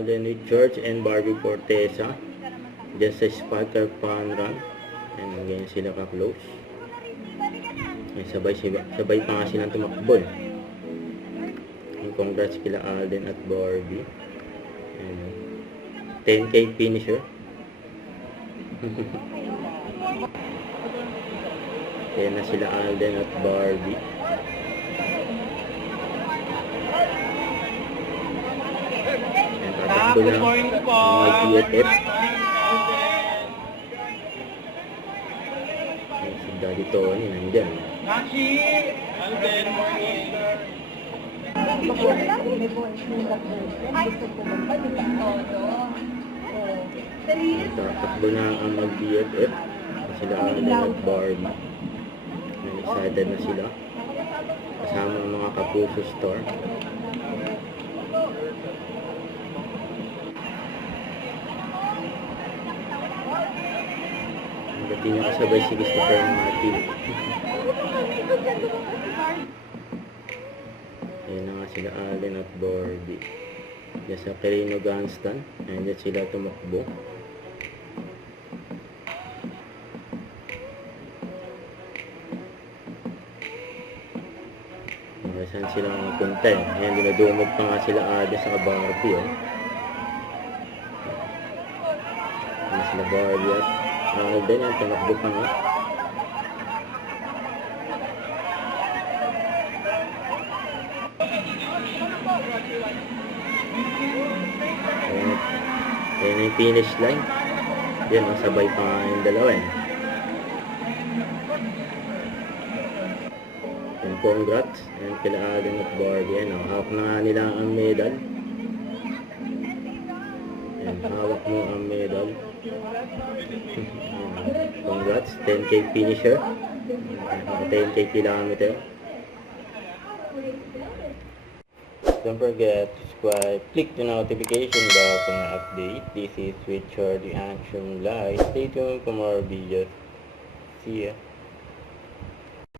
Alden with George and Barbie Fortesa. Just sa Sparkle Fun Run. And ganyan sila ka-close. Ay, sabay pa nga silang tumakbo. And congrats kila Alden at Barbie. And 10K finisher. Kaya na sila Alden at Barbie. And tatakbo na mga PFF. Si Daddy Tony nandyan. Alden, morning. Tatakbo na ang mag PFF. Sila Alden at Barbie. Excited na sila. Kasama ang mga Kapuso Store. Ba't di niya kasabay si Christopher Martin? Ayan na nga sila Alden at Barbie. Diyan sa Quirino Gunston. Ayan dyan sila tumakbo. Saan silang punta eh. Ayan, dinadumog pa nga sila Alden sa Barbie oh. Ayan sila Barbie at Alden, yan, tumakbo pa nga. Ayan yung finish line. Yan, sabay pa nga yung dalawa eh. And congrats. And kila Alden at Barbie. Ayan, hawak na nga nila ang medal. Ayan, hawak mo ang medal. Congrats. 10K finisher. 10K kilometer. Don't forget to subscribe. Click the notification bell for my update. This is Richard the Action Live. Stay tuned for more videos. See ya.